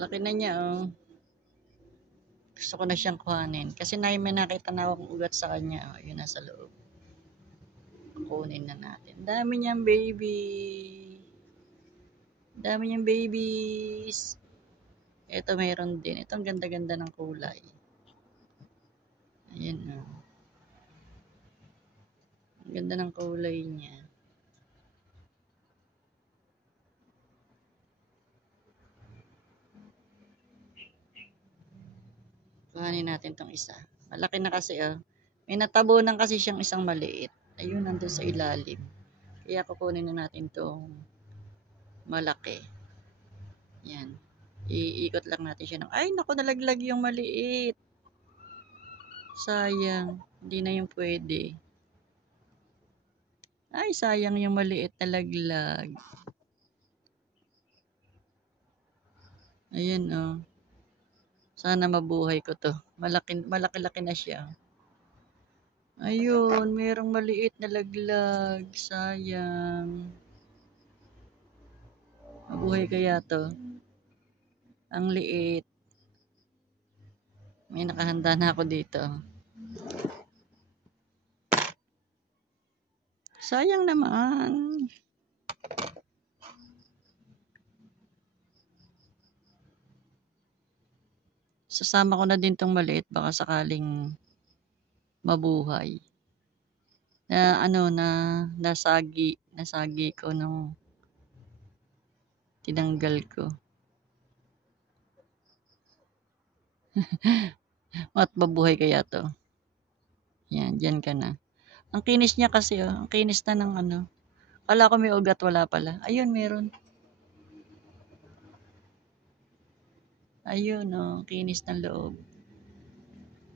Laki na niya, oh. Gusto ko na siyang kuhanin. Kasi may nakita na akong ugat sa kanya. Oh, yun nasa loob. Kunin na natin. Dami niyang baby. Dami niyang babies. Ito mayroon din. Ito ang ganda-ganda ng kulay. Ayan, oh. Ang ganda ng kulay niya. Kuhanin natin tong isa. Malaki na kasi, oh. May natabunan kasi siyang isang maliit. Ayun, nandun sa ilalim. Kaya kukunin na natin tong malaki. Yan. Iikot lang natin siya ng, ay, naku, nalaglag yung maliit. Sayang. Hindi na yung pwede. Ay, sayang yung maliit na laglag. Ayan, oh. Sana mabuhay ko to. Malaki-laki na siya. Ayun, merong maliit na laglag. Sayang. Mabuhay kaya to? Ang liit. May nakahanda na ako dito. Sayang naman. Sasama ko na din tong maliit. Baka sakaling mabuhay. Na nasagi ko nung tinanggal ko. At mabuhay kaya to? Yan, dyan ka na. Ang kinis niya kasi, oh. Ang kinis na ng ano. Kala ko may ugat, wala pala. Ayun, meron. Ayun, oh. Kinis ng loob.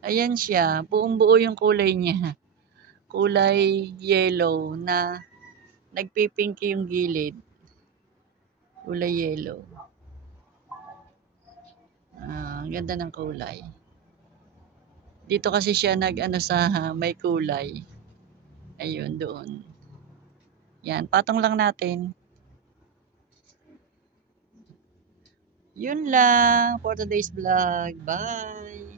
Ayan siya. Buong buo yung kulay niya. Kulay yellow na nagpipinky yung gilid. Kulay yellow. Ang ganda ng kulay. Dito kasi siya nag-ano sa may kulay. Ayun, doon. Yan, patong lang natin. Yun lang for today's vlog. Bye!